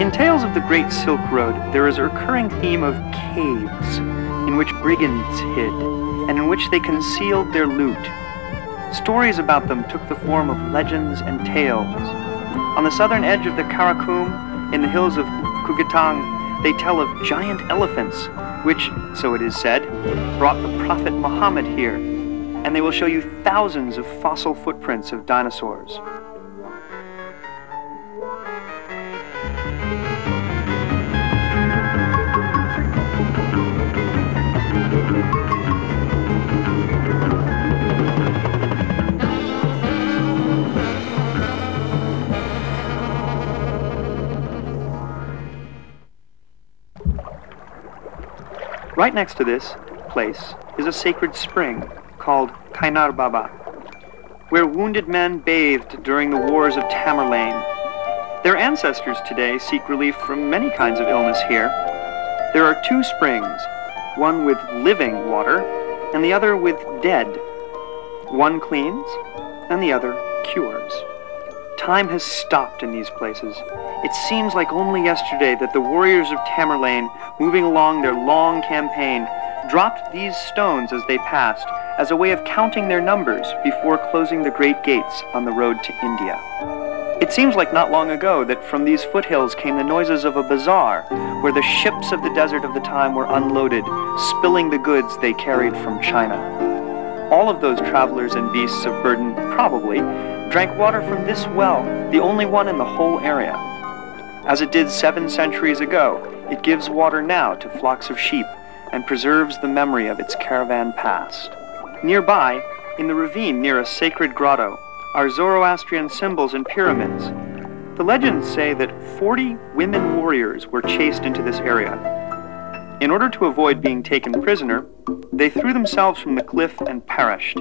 In Tales of the Great Silk Road, there is a recurring theme of caves, in which brigands hid, and in which they concealed their loot. Stories about them took the form of legends and tales. On the southern edge of the Karakum, in the hills of Koytendag, they tell of giant elephants, which, so it is said, brought the Prophet Muhammad here, and they will show you thousands of fossil footprints of dinosaurs. Right next to this place is a sacred spring called Koytendag, where wounded men bathed during the wars of Tamerlane. Their ancestors today seek relief from many kinds of illness here. There are two springs, one with living water and the other with dead. One cleans and the other cures. Time has stopped in these places. It seems like only yesterday that the warriors of Tamerlane, moving along their long campaign, dropped these stones as they passed as a way of counting their numbers before closing the great gates on the road to India. It seems like not long ago that from these foothills came the noises of a bazaar, where the ships of the desert of the time were unloaded, spilling the goods they carried from China. All of those travelers and beasts of burden, probably, drank water from this well, the only one in the whole area. As it did 7 centuries ago, it gives water now to flocks of sheep and preserves the memory of its caravan past. Nearby, in the ravine near a sacred grotto, are Zoroastrian symbols and pyramids. The legends say that 40 women warriors were chased into this area. In order to avoid being taken prisoner, they threw themselves from the cliff and perished.